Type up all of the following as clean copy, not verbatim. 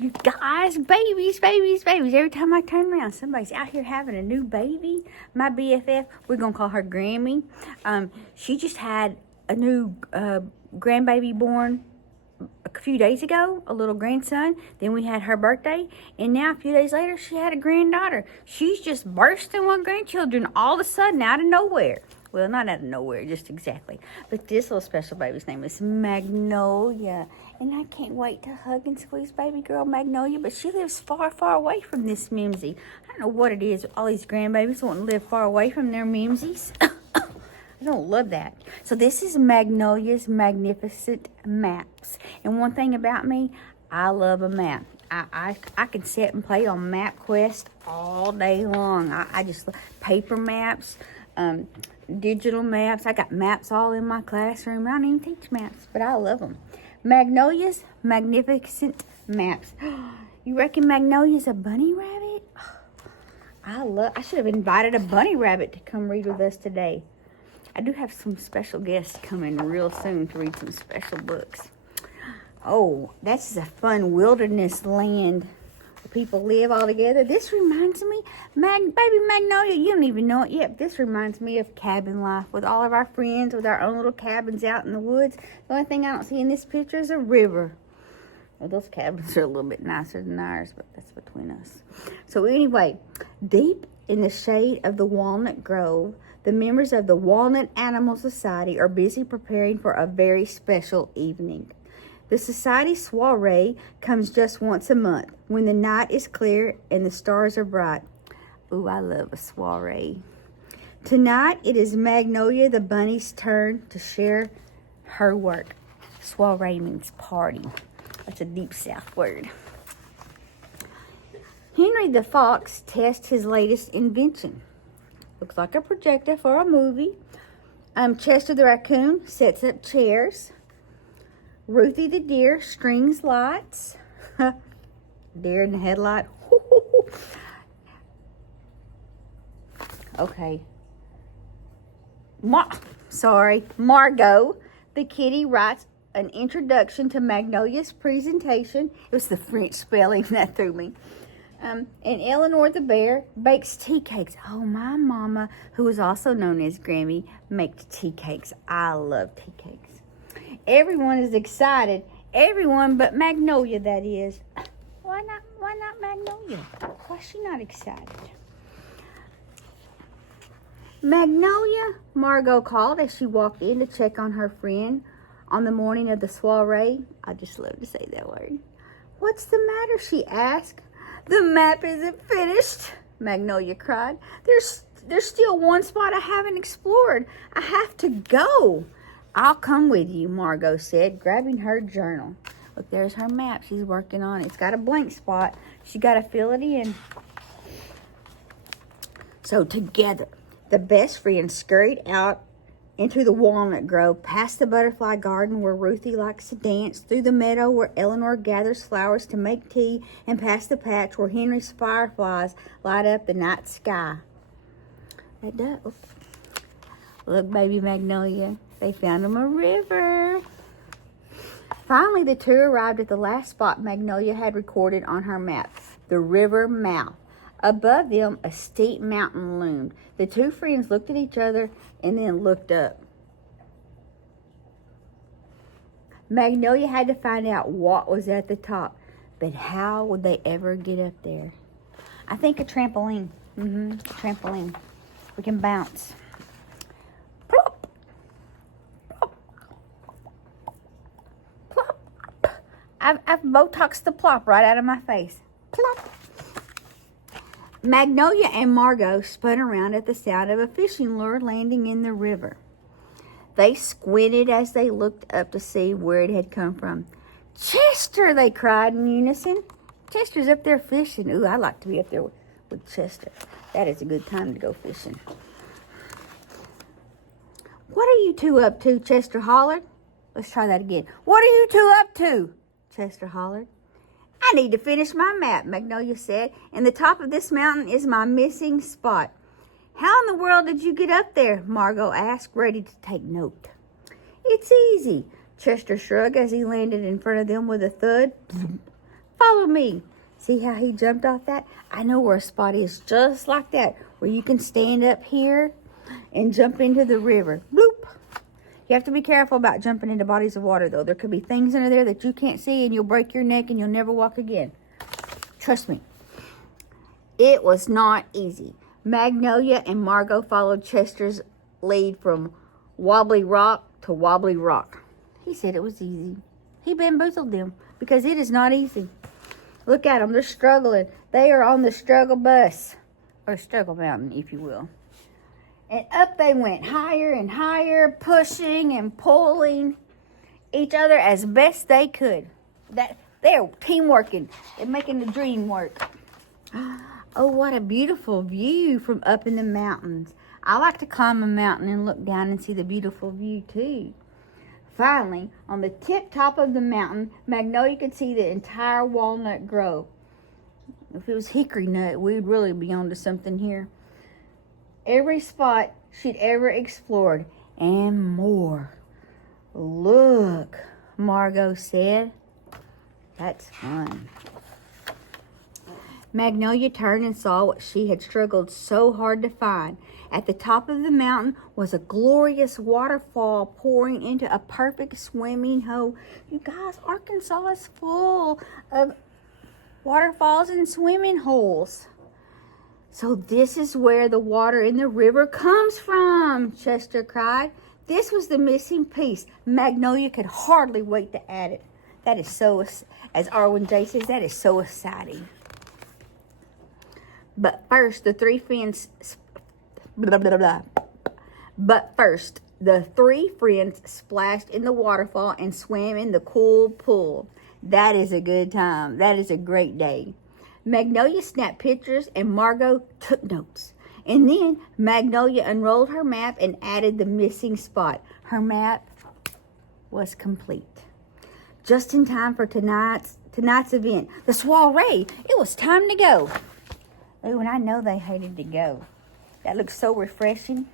You guys, babies, babies, babies. Every time I turn around, somebody's out here having a new baby. My BFF, we're going to call her Grammy. She just had a new grandbaby born a few days ago, a little grandson. Then we had her birthday. And now a few days later, she had a granddaughter. She's just bursting with grandchildren all of a sudden out of nowhere. Well, not out of nowhere, just exactly. But this little special baby's name is Magnolia. And I can't wait to hug and squeeze baby girl Magnolia. But she lives far, far away from this MIMZIE. I don't know what it is. All these grandbabies want to live far away from their MIMZIEs. I don't love that. So this is Magnolia's Magnificent Maps. And one thing about me, I love a map. I can sit and play on MapQuest all day long. I just love paper maps, digital maps. I got maps all in my classroom. I don't even teach maps, but I love them. Magnolia's Magnificent Maps. You reckon Magnolia's a bunny rabbit? I should have invited a bunny rabbit to come read with us today. I do have some special guests coming real soon to read some special books. Oh, that's a fun wilderness land where people live all together. This reminds me, baby Magnolia, you don't even know it yet. This reminds me of cabin life with all of our friends, with our own little cabins out in the woods. The only thing I don't see in this picture is a river. Well, those cabins are a little bit nicer than ours, but that's between us. So anyway, deep in the shade of the walnut grove, the members of the Walnut Animal Society are busy preparing for a very special evening. The society soiree comes just once a month when the night is clear and the stars are bright. Ooh, I love a soiree. Tonight, it is Magnolia the bunny's turn to share her work. Soiree means party. That's a deep South word. Henry the fox tests his latest invention. Looks like a projector for a movie. Chester the raccoon sets up chairs. Ruthie the deer strings lights. Deer in the headlight. Okay. Margot the kitty writes an introduction to Magnolia's presentation. It was the French spelling that threw me. And Eleanor the bear bakes tea cakes. Oh, my mama, who is also known as Grammy, makes tea cakes. I love tea cakes. Everyone is excited. Everyone but Magnolia, that is. Why not Magnolia? Why is she not excited? Magnolia, Margot called as she walked in to check on her friend on the morning of the soiree. I just love to say that word. What's the matter? She asked. The map isn't finished, Magnolia cried. There's still one spot I haven't explored. I have to go. I'll come with you, Margot said, grabbing her journal. Look, there's her map she's working on. It's got a blank spot. She got to fill it in. So together, the best friends scurried out into the walnut grove, past the butterfly garden where Ruthie likes to dance, through the meadow where Eleanor gathers flowers to make tea, and past the patch where Henry's fireflies light up the night sky. Look, baby Magnolia, they found them a river. Finally, the two arrived at the last spot Magnolia had recorded on her map, the river mouth. Above them, a steep mountain loomed. The two friends looked at each other and then looked up. Magnolia had to find out what was at the top, but how would they ever get up there? I think a trampoline. A trampoline. We can bounce. Plop. Plop. Plop. I've Botoxed the plop right out of my face. Plop. Magnolia and Margot spun around at the sound of a fishing lure landing in the river. They squinted as they looked up to see where it had come from. Chester, they cried in unison. Chester's up there fishing. Ooh, I'd like to be up there with Chester. That is a good time to go fishing. What are you two up to? Chester hollered. Let's try that again. What are you two up to? Chester hollered. I need to finish my map, Magnolia said, and the top of this mountain is my missing spot. How in the world did you get up there? Margot asked, ready to take note. It's easy, Chester shrugged as he landed in front of them with a thud. Follow me. See how he jumped off that? I know where a spot is just like that, where you can stand up here and jump into the river. Bloop. You have to be careful about jumping into bodies of water, though. There could be things under there that you can't see, and you'll break your neck, and you'll never walk again. Trust me. It was not easy. Magnolia and Margot followed Chester's lead from wobbly rock to wobbly rock. He said it was easy. He bamboozled them because it is not easy. Look at them. They're struggling. They are on the struggle bus, or struggle mountain, if you will. And up they went, higher and higher, pushing and pulling each other as best they could. They're teamworking and making the dream work. Oh, what a beautiful view from up in the mountains. I like to climb a mountain and look down and see the beautiful view too. Finally, on the tip top of the mountain, Magnolia could see the entire walnut grove. If it was hickory nut, we'd really be onto something here. Every spot she'd ever explored, and more. Look, Margot said. That's fun. Magnolia turned and saw what she had struggled so hard to find. At the top of the mountain was a glorious waterfall pouring into a perfect swimming hole. You guys, Arkansas is full of waterfalls and swimming holes. So this is where the water in the river comes from, Chester cried. This was the missing piece. Magnolia could hardly wait to add it. That is so, as Arwen J says, that is so exciting. But first, the three friends splashed in the waterfall and swam in the cool pool. That is a good time. That is a great day. Magnolia snapped pictures and Margot took notes. And then Magnolia unrolled her map and added the missing spot. Her map was complete. Just in time for tonight's event, the soiree. It was time to go. Ooh, and I know they hated to go. That looks so refreshing.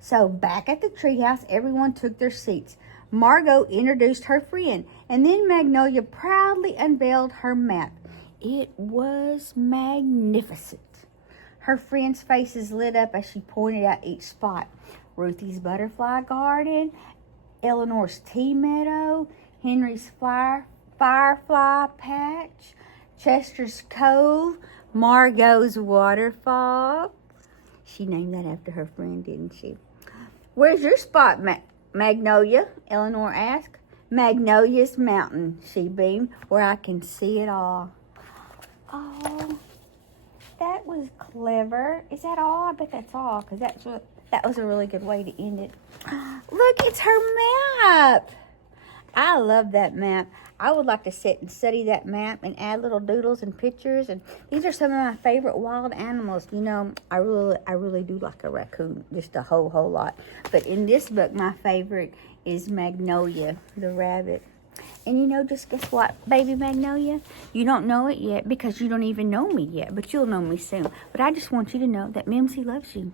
So back at the treehouse, everyone took their seats. Margot introduced her friend, and then Magnolia proudly unveiled her map. It was magnificent. Her friends' faces lit up as she pointed out each spot. Ruthie's butterfly garden, Eleanor's tea meadow, Henry's firefly patch, Chester's cove, Margot's waterfall. She named that after her friend, didn't she? Where's your spot, Magnolia? Eleanor asked. Magnolia's mountain, she beamed, where I can see it all. Oh, that was clever. Is that all? I bet that's all, because that was a really good way to end it. Look, it's her map. I love that map. I would like to sit and study that map and add little doodles and pictures. And these are some of my favorite wild animals. You know, I really do like a raccoon, just a whole lot. But in this book, my favorite is Magnolia, the rabbit. And you know, just guess what, baby Magnolia? You don't know it yet because you don't even know me yet, but you'll know me soon. But I just want you to know that MIMZIE loves you.